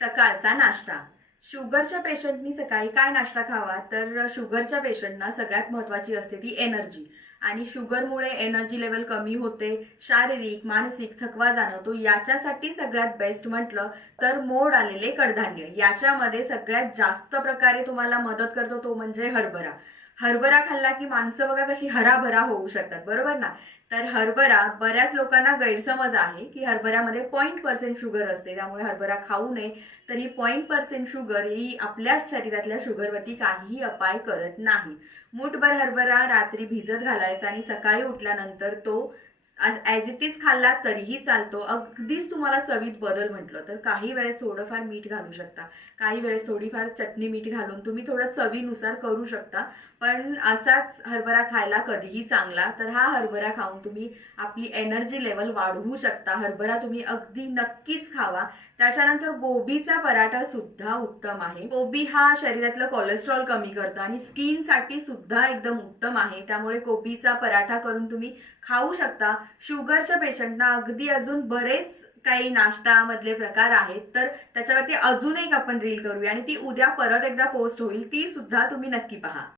सकाळचा नाश्ता. शुगरच्या पेशंटनी सकाळी काय नाश्ता खावा, तर शुगरच्या पेशंटना सगळ्यात महत्वाची असते ती एनर्जी. आणि शुगरमुळे एनर्जी लेवल कमी होते, शारीरिक मानसिक थकवा जाणवतो. याच्यासाठी सगळ्यात बेस्ट म्हटलं तर मोड आलेले कडधान्य. याच्यामध्ये सगळ्यात जास्त प्रकारे तुम्हाला मदत करतो तो म्हणजे हरभरा. हरभरा खाल्ला की माणसं बघा कशी हराभरा होऊ शकतात, बरोबर ना? तर हरभरा, बऱ्याच लोकांना गैरसमज आहे की हरभऱ्यामध्ये 0% शुगर असते, त्यामुळे हरभरा खाऊ नये. तरी 0% शुगर ही आपल्या शरीरातल्या शुगरवरती काहीही अपाय करत नाही. मूठभर हरभरा रात्री भिजत घालायचा आणि सकाळी उठल्यानंतर तो ॲज इट इज खाल्ला तरीही चालतो. अगदीच तुम्हाला चवीत बदल म्हटलं तर काही वेळेस थोडंफार मीठ घालू शकता, काही वेळेस थोडीफार चटणी मीठ घालून तुम्ही थोडं चवीनुसार करू शकता. पण असाच हरभरा खायला कधीही चांगला. तर हा हरभरा खाऊन तुम्ही आपली एनर्जी लेवल वाढवू शकता. हरभरा तुम्ही अगदी नक्कीच खावा. त्याच्यानंतर गोबीचा पराठा सुद्धा उत्तम आहे. गोबी हा शरीरातलं कोलेस्ट्रॉल कमी करतं आणि स्किनसाठी सुद्धा एकदम उत्तम आहे. त्यामुळे गोबीचा पराठा करून तुम्ही खाऊ शकता. शुगरच्या पेशंटना अगदी अजून बरेच काही नाश्त्यामधले प्रकार आहेत, तर त्याच्यावरती अजून एक आपण रील करूया आणि ती उद्या परत एकदा पोस्ट होईल, ती सुद्धा तुम्ही नक्की पहा.